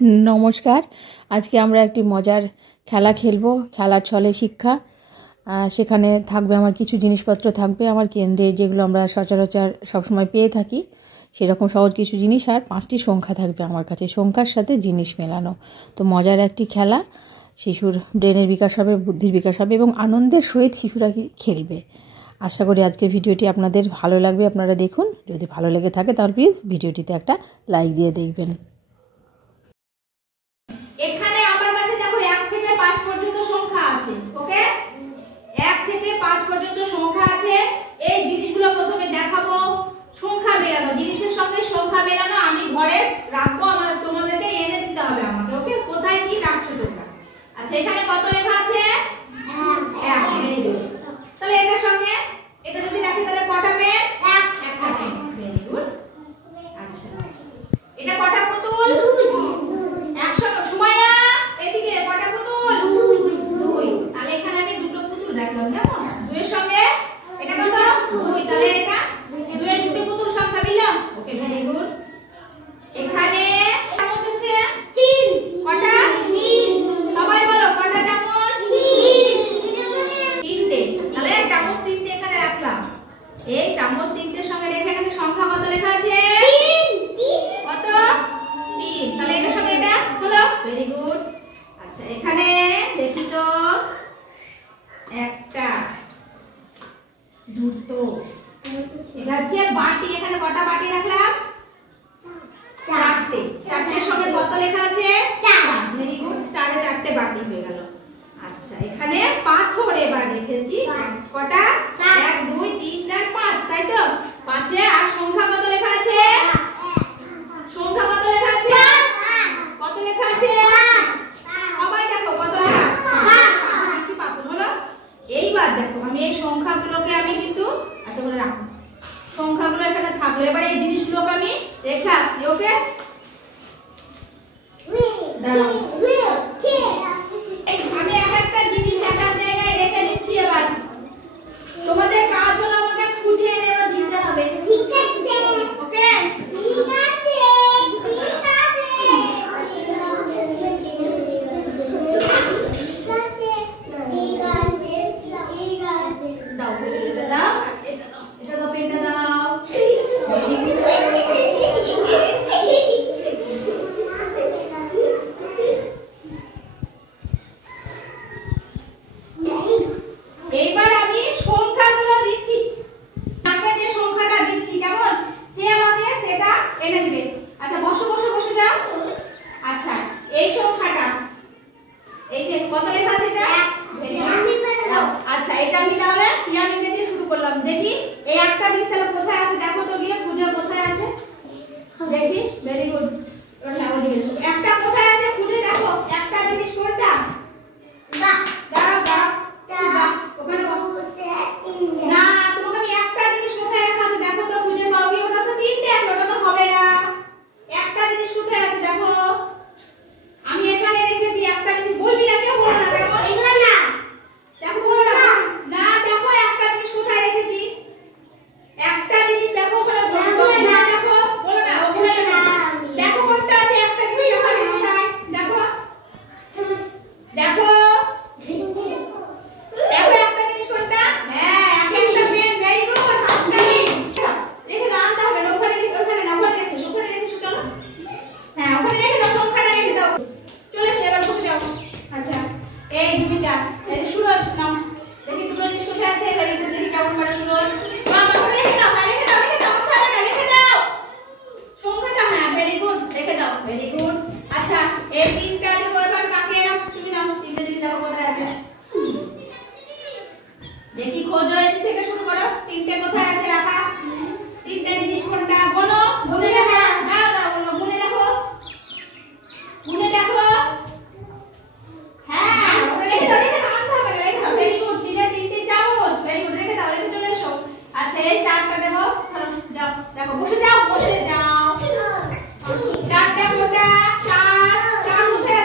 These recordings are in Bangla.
নমস্কার। আজকে আমরা একটি মজার খেলা খেলবো, খেলার ছলে শিক্ষা। সেখানে থাকবে আমার কিছু জিনিসপত্র থাকবে আমার কেন্দ্রে, যেগুলো আমরা সচরাচর সবসময় পেয়ে থাকি, সেরকম সহজ কিছু জিনিস, আর 5টি সংখ্যা থাকবে আমার কাছে, সংখ্যার সাথে জিনিস মেলানো। তো মজার একটি খেলা, শিশুর ব্রেনের বিকাশ হবে, বুদ্ধির বিকাশ হবে এবং আনন্দের সহিত শিশুরা খেলবে। আশা করি আজকের ভিডিওটি আপনাদের ভালো লাগবে, আপনারা দেখুন। যদি ভালো লেগে থাকে তাহলে প্লিজ ভিডিওটিতে একটা লাইক দিয়ে দেখবেন। এখানে আমার কাছে দেখো 1 থেকে 5 পর্যন্ত সংখ্যা আছে। ওকে, 1 থেকে 5 পর্যন্ত সংখ্যা আছে। এই জিনিসগুলো প্রথমে দেখাবো। সংখ্যা মেলানো, জিনিসের সঙ্গে সংখ্যা মেলানো আমি ঘরে রাখবো, তোমাদেরকে এনে দিতে হবে আমাকে। ওকে, কোথায় কি রাখছো তোমরা? আচ্ছা, এখানে কত লেখা আছে? 1। Very good. তাহলে এটার সঙ্গে এটা যদি রাখি তাহলে কটা পেন? 1 একটা পেন। Very good. আচ্ছা, এটা কটা পুতুল? 100। সুমাইয়া এদিকে কটা পুতুল? 2। তাহলে এখানে আমি দুটো পুতুল রাখলাম, কেমন? 2 এর সঙ্গে এটা কত? 2। তাহলে এটা 2 এর দুটো পুতুল সংখ্যা মিললাম। ওকে, ভেরি গুড। এখানে চামচ আছে 3। কটা? 3। সবাই বলো কটা চামচ? 3টে। তাহলে চামচ 3টে এখানে রাখলাম। এই চামচ 3টের সঙ্গে রেখে এখানে সংখ্যা কত লেখা আছে? 3। কত? 3। তাহলে এটার সঙ্গে এটা হলো। Very good. আচ্ছা, এখানে দেখি তো, একটা, দুটো, এটা হচ্ছে বাটি। এখানে কটা বাটি রাখলাম? 4টে। 4টের সঙ্গে কত লেখা আছে? 4। Very good. 4 এ 4টে বাটি হয়ে গেল। আচ্ছা, এখানে পাথর এবার রেখেছি। কটা? 1 2 3 4 5, তাই তো? 5 এ আর সংখ্যা কত লেখা আছে? সংখ্যা কত লেখা আছে? কত লেখা আছে? সবাই দেখো কত লেখা? 5। পাথর হলো। এইবার দেখো, আমি এই সংখ্যাগুলোকে আমি কিন্তু আচ্ছা বলে রাখো, সংখ্যাগুলো এখানে থাকলো। এবার এই জিনিসগুলোকে আমি রেখে আসছি। ওকে, আমি এক একটা জিনিস এক এক জায়গায় রেখে দিচ্ছি। এবার তোমাদের কাজ হলো আমাকে খুঁজে এনে এবার দিতে হবে। ঠিক আছে? ওকে, ঠিক আছে, ঠিক আছে। দাও, এটা দাও, এটা দাও, এটা দাও, পেনটা দাও। এইবার আমি সংখ্যাগুলো দিচ্ছি, তাকে যে সংখ্যাটা দিচ্ছি, কেমন? সে আমাকে সেটা এনে দিবে। আচ্ছা, বসো বসো বসে যাও। আচ্ছা, এই সংখ্যাটা, এই যে কত লেখা আছে এটা? আচ্ছা, এটা আমি তাহলে ইয়ামিনকে দিয়ে শুরু করলাম। দেখি এই একটা জিনিস তাহলে কোথায় আছে, দেখো তো গিয়ে খুঁজে কোথায় আছে দেখি। Very good. একটা কোথায় আছে খুঁজে দেখো, একটা জিনিস কোনটা? দাঁড়াও দাঁড়াও, ওখানে না, তোমাকে আমি একটা জিনিস কোথায় রাখা আছে দেখো তো, খুঁজে পাও কি? ওটা তো 3টে আছে, ওটা তো হবে না। একটা জিনিস কোথায় আছে দেখো, আমি এখানে রেখেছি একটা জিনিস। বলবি না, কেউ বলো না, দেখো না, দেখো বলো না, না দেখো একটা জিনিস কোথায় রেখেছি, একটা জিনিস দেখো ওখানে, বলো না, দেখো বলো না, ওখানে দেখো কোনটা আছে, একটা জিনিস ওখানে কোথায় দেখো, দেখো দেখো একটা জিনিস কোনটা? হ্যাঁ, একটা পেন। Very good. হাততালি রেখে দাও, আনতে হবে না, ওখানে ওখানে না, ওখানে রেখে, ওখানে রেখে চলো। হ্যাঁ, ওখানে রেখে দাও, সংখ্যাটা রেখে দাও। চলে এসো, এবার বসে যাও। আচ্ছা, এই দুইটা, এই যে সুরজ নাও, দেখি দুটো জিনিস কোথায় আছে। Very good. দেখি কেমন করে সুরজ। বাবা, ওখানে রেখে দাও, হ্যাঁ রেখে দাও, রেখে দাও, আনতে হবে না, রেখে দাও সংখ্যাটা। হ্যাঁ, ভেরি গুড, রেখে দাও। Very good. আচ্ছা, এই 3টা দেবো এবার কাকে? তুমি দাও 3টে জিনিস, দেখো কোথায় আছে দেখি। খোঁজো, এই থেকে শুরু করো। 3টে কোথায় আছে রাখা? 3টে জিনিস কোনটা? বলো, গুনে দেখো। দাঁড়াও দাঁড়াও, বলো, গুনে দেখো, গুনে দেখো। হ্যাঁ, রেখে দাও, রেখে দাও, আনতে হবে না, রেখে দাও। Very good. 3টে চামচ। ভেরি গুড, রেখে দাও, রেখে চলে এসো। আচ্ছা, এই 4টা দেবো। যাও, দেখো, বসে যাও, বসে যাও। 4টা কোনটা? 4 কোথায়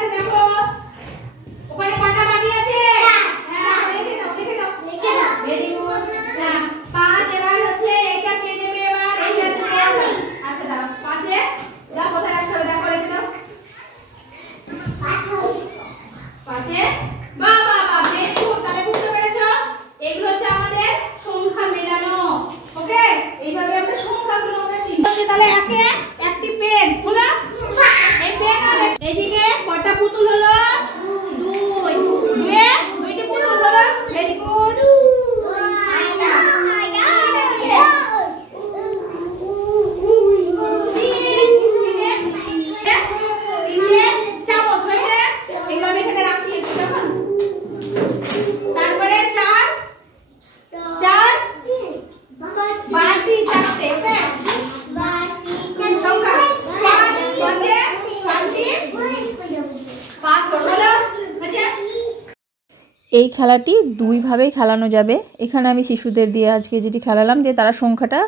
এই খেলাটি দুইভাবেই খেলানো যাবে। এখানে আমি শিশুদের দিয়ে আজকে যেটি খেলালাম যে তারা সংখ্যাটা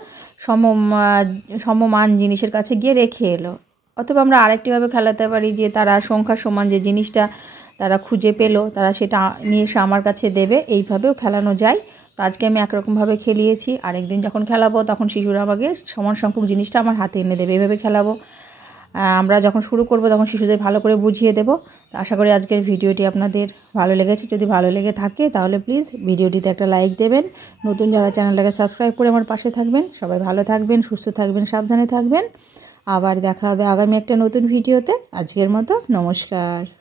সমমান জিনিসের কাছে গিয়ে রেখে এলো। অথবা আমরা আরেকটিভাবে খেলাতে পারি যে তারা সংখ্যার সমান যে জিনিসটা তারা খুঁজে পেলো তারা সেটা নিয়ে এসে আমার কাছে দেবে, এইভাবেও খেলানো যায়। তো আজকে আমি একরকমভাবে খেলিয়েছি, আরেকদিন যখন খেলাবো তখন শিশুরা আমাকে সমান সংখ্যক জিনিসটা আমার হাতে এনে দেবে, এইভাবে খেলাবো। আমরা যখন শুরু করব তখন শিশুদের ভালো করে বুঝিয়ে দেব। তো আশা করি আজকের ভিডিওটি আপনাদের ভালো লেগেছে। যদি ভালো লেগে থাকে তাহলে প্লিজ ভিডিওটিতে একটা লাইক দেবেন। নতুন যারা চ্যানেলটাকে সাবস্ক্রাইব করে আমার পাশে থাকবেন। সবাই ভালো থাকবেন, সুস্থ থাকবেন, সাবধানে থাকবেন। আবার দেখা হবে আগামী একটা নতুন ভিডিওতে। আজকের মতো নমস্কার।